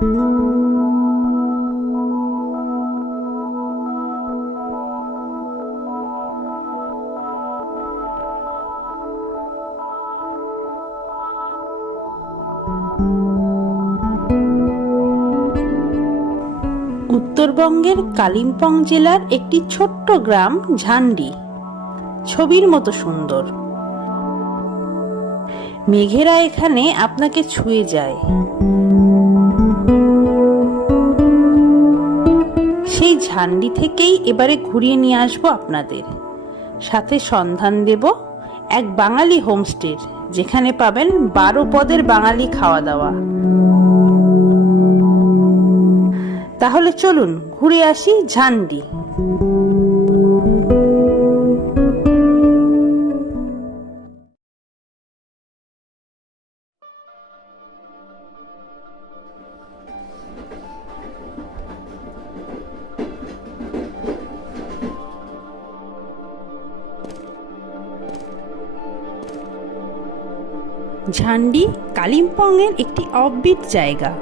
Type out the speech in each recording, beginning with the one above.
উত্তরবঙ্গের কালিম্পং জেলার একটি ছোট্ট গ্রাম ঝান্ডি, ছবির মতো সুন্দর। মেঘেরা এখানে আপনাকে ছুঁয়ে যায়। সেই ঝান্ডি থেকেই এবারে ঘুরিয়ে নিয়ে আসবো আপনাদের, সাথে সন্ধান দেব এক বাঙালি হোমস্টের, যেখানে পাবেন 12 পদের বাঙালি খাওয়া দাওয়া। তাহলে চলুন ঘুরে আসি ঝান্ডি। ঝান্ডি কালিম্পংয়ের একটি অফবিট জায়গা।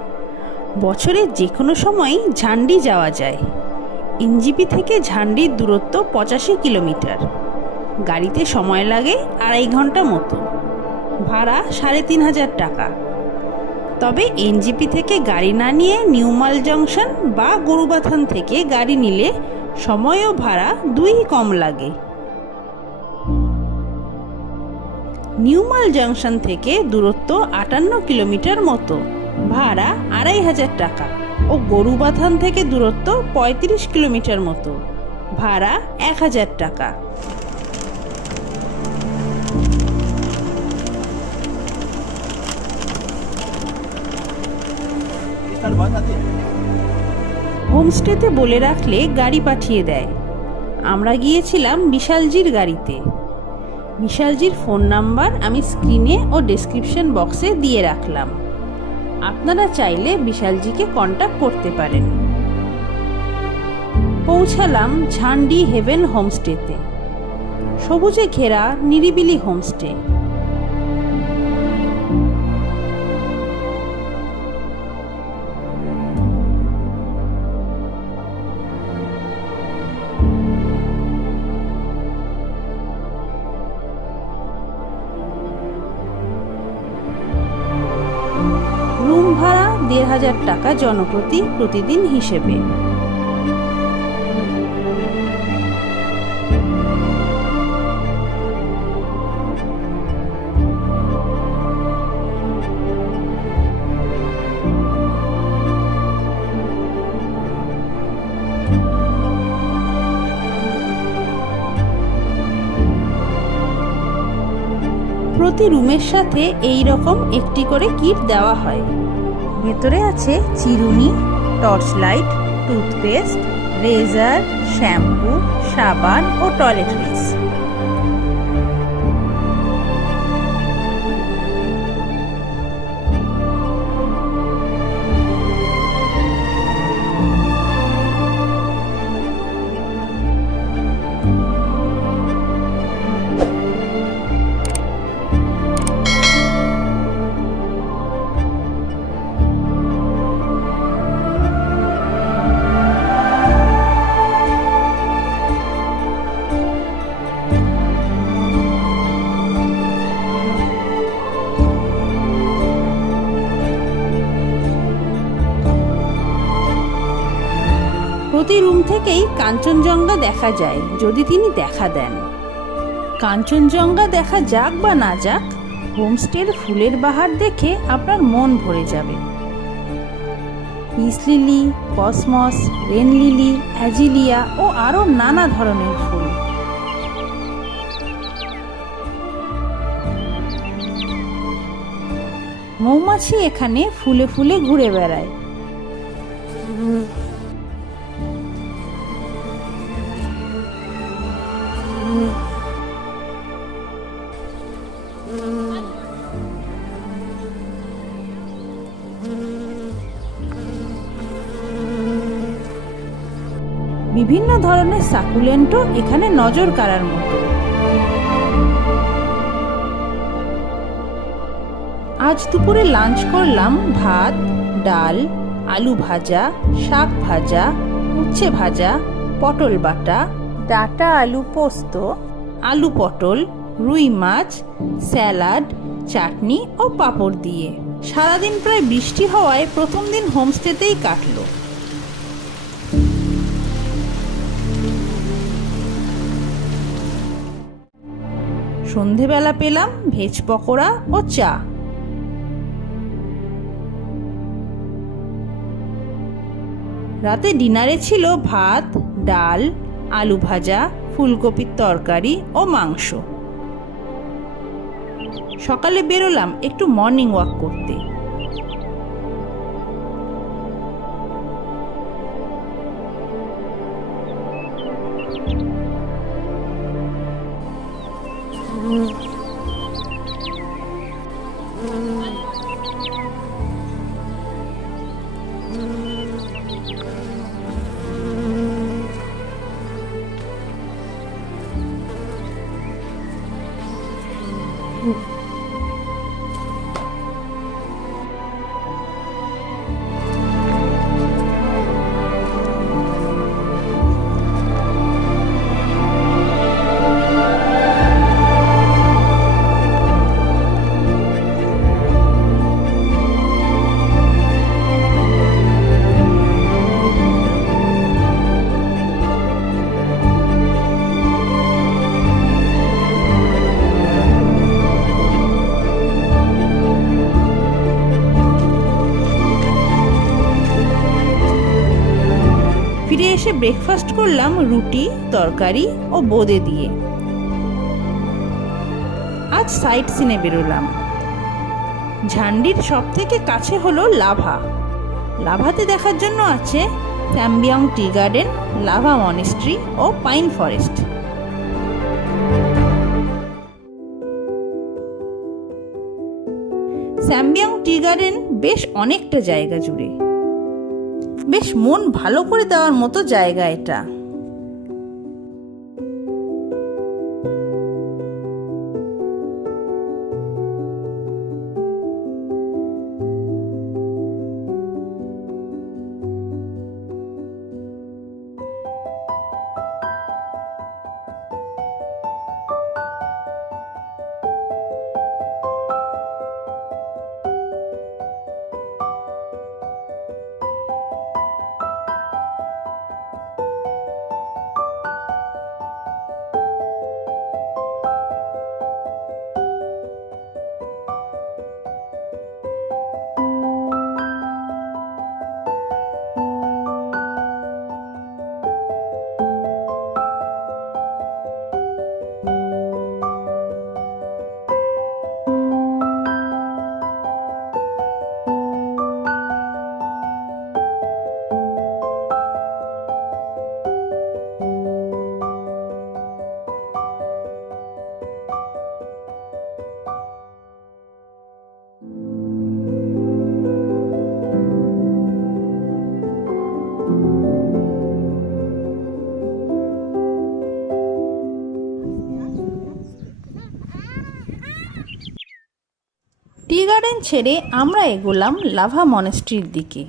বছরের যে কোনো সময়ই ঝান্ডি যাওয়া যায়। এনজেপি থেকে ঝান্ডির দূরত্ব 85 কিলোমিটার। গাড়িতে সময় লাগে 2.5 ঘন্টা মতো। ভাড়া 3500 টাকা। তবে এনজেপি থেকে গাড়ি না নিয়ে নিউমাল জংশন বা গরুবাথান থেকে গাড়ি নিলে সময় ও ভাড়া দুই কম লাগে। নিউমাল জংশন থেকে দূরত্ব 58 কিলোমিটার মতো। ভাড়া 2500 টাকা। ও গরুবাথান থেকে দূরত্ব 35 কিলোমিটার মতো। ভাড়া 1000 টাকা। হোমস্টেতে বলে রাখলে গাড়ি পাঠিয়ে দেয়। আমরা গিয়েছিলাম বিশালজির গাড়িতে। বিশালজির ফোন নাম্বার আমি স্ক্রিনে ও ডেসক্রিপশন বক্সে দিয়ে রাখলাম। আপনারা চাইলে বিশালজিকে কন্ট্যাক্ট করতে পারেন। পৌঁছালাম ঝান্ডি হেভেন হোমস্টেতে। সবুজে ঘেরা নিরিবিলি হোমস্টে। রুম ভাড়া 1500 টাকা জনপ্রতি প্রতিদিন হিসেবে। প্রতি রুমের সাথে এই রকম একটি করে কিট দেওয়া হয়। ভেতরে আছে চিরুনি, টর্চ লাইট, টুথপেস্ট, রেজার, শ্যাম্পু, সাবান ও টয়লেট্রিজ। প্রতি রুম থেকেই কাঞ্চনজঙ্ঘা দেখা যায়, যদি তিনি দেখা দেন। কাঞ্চনজঙ্ঘা দেখা যাক বা না যাক, হোমস্টের ফুলের বাহার দেখে আপনার মন ভরে যাবে। Peace lily, cosmos, rain lily, azalea ও আরও নানা ধরনের ফুল। মৌমাছি এখানে ফুলে ফুলে ঘুরে বেড়ায়। বিভিন্ন ধরনের সাকুলেন্টও এখানে নজর কাড়ার মতো। আজ দুপুরে লাঞ্চ করলাম ভাত, ডাল, আলু ভাজা, শাক ভাজা, উচ্ছে ভাজা, পটল বাটা, ডাঁটা আলু পোস্ত, আলু পটল, রুই মাছ, স্যালাড, চাটনি ও পাঁপড় দিয়ে। সারাদিন প্রায় বৃষ্টি হওয়ায় প্রথম দিন হোমস্টেতেই কাটলো। সন্ধেবেলা পেলাম ভেজ পকোড়া ও চা। রাতে ডিনারে ছিল ভাত, ডাল, আলু ভাজা, ফুলকপির তরকারি ও মাংস। সকালে বেরোলাম একটু মর্নিং ওয়াক করতে। ফিরে এসে ব্রেকফাস্ট করলাম রুটি, তরকারি ও বোঁদে দিয়ে। আজ সাইট সিনে বেরোলাম। ঝান্ডির সব থেকে কাছে হলো লাভা। লাভাতে দেখার জন্য আছে স্যাম্বিয়ং টি গার্ডেন, লাভা মনেস্ট্রি ও পাইন ফরেস্ট। স্যাম্বিয়ং টি গার্ডেন বেশ অনেকটা জায়গা জুড়ে। বেশ মন ভালো করে দেওয়ার মতো জায়গা এটা। টি গার্ডেন ছেড়ে আমরা এগোলাম লাভা মনেস্ট্রির দিকে।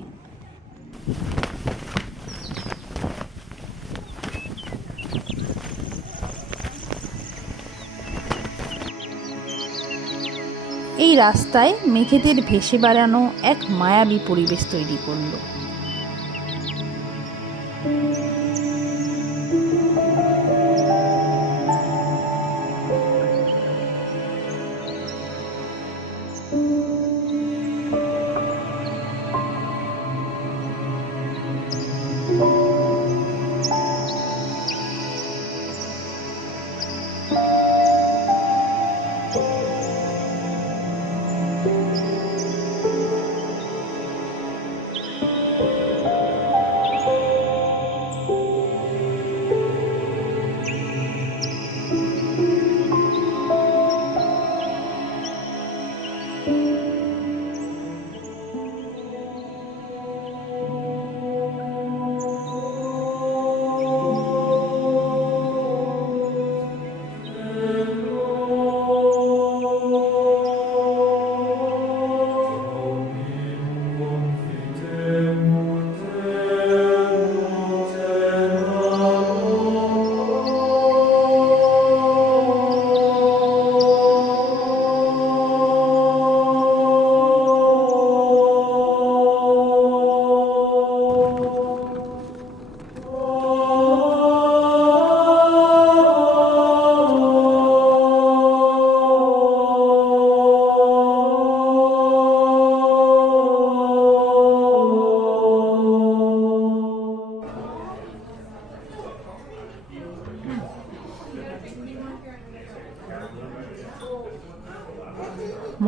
এই রাস্তায় মেঘেদের ভেসে বেড়ানো এক মায়াবী পরিবেশ তৈরি করল।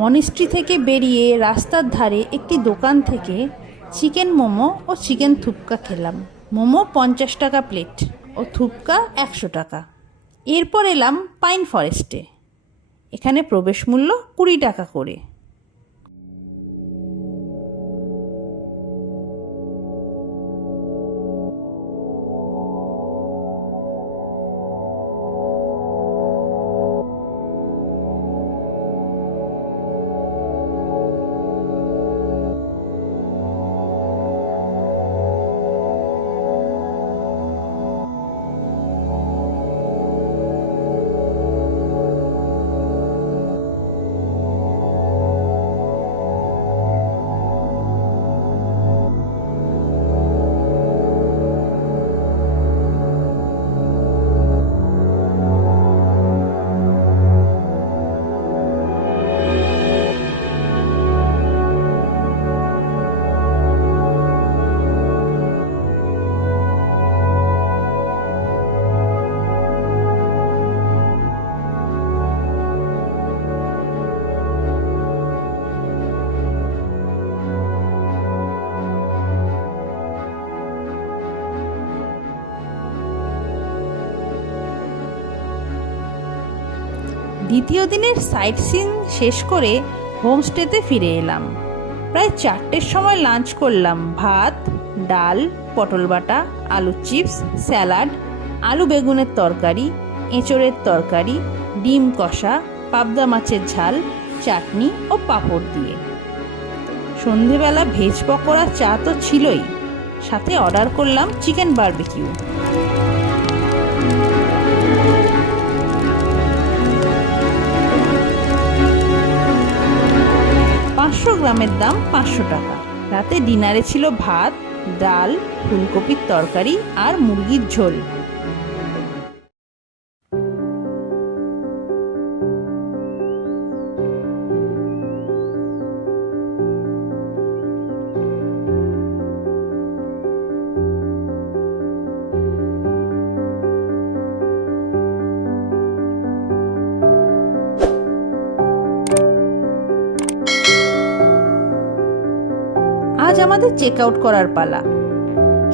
মনিস্ট্রি থেকে বেরিয়ে রাস্তার ধারে একটি দোকান থেকে চিকেন মোমো ও চিকেন থুপকা খেলাম। মোমো 50 টাকা প্লেট ও থুপকা 100 টাকা। এরপর এলাম পাইন ফরেস্টে। এখানে প্রবেশ মূল্য 20 টাকা করে। দ্বিতীয় দিনের সাইট সিইং শেষ করে হোমস্টেতে ফিরে এলাম। প্রায় 4টের সময় লাঞ্চ করলাম। ভাত, ডাল, পটল বাটা, আলু চিপস, স্যালাড, আলু বেগুনের তরকারি, এঁচোড়ের তরকারি, ডিম কষা, পাবদা মাছের ঝাল, চাটনি ও পাঁপড় দিয়ে। সন্ধেবেলা ভেজ পকোড়া, চা তো ছিলই, সাথে অর্ডার করলাম চিকেন বারবিকিউ। 500 গ্রামের দাম 500 টাকা। রাতে ডিনারে ছিল ভাত, ডাল, ফুলকপির তরকারি আর মুরগির ঝোল। আজ আমাদের চেক আউট করার পালা।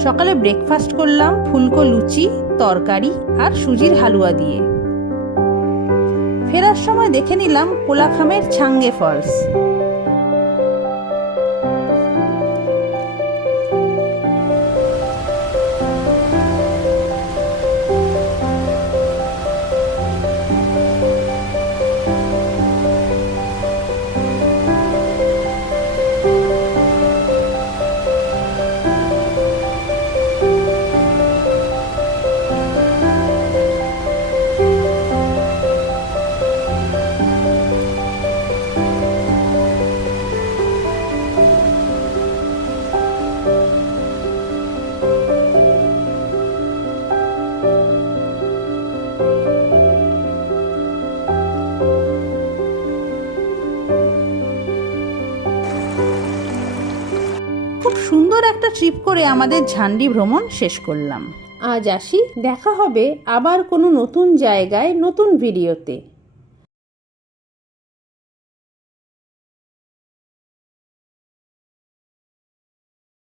সকালে ব্রেকফাস্ট করলাম ফুলকো লুচি, তরকারি আর সুজির হালুয়া দিয়ে। ফেরার সময় দেখে নিলাম কোলাখামের ছাঙ্গে ফলস। খুব সুন্দর একটা ট্রিপ করে আমাদের ঝান্ডি ভ্রমণ শেষ করলাম। আজ আসি, দেখা হবে আবার কোনো নতুন জায়গায় নতুন ভিডিওতে।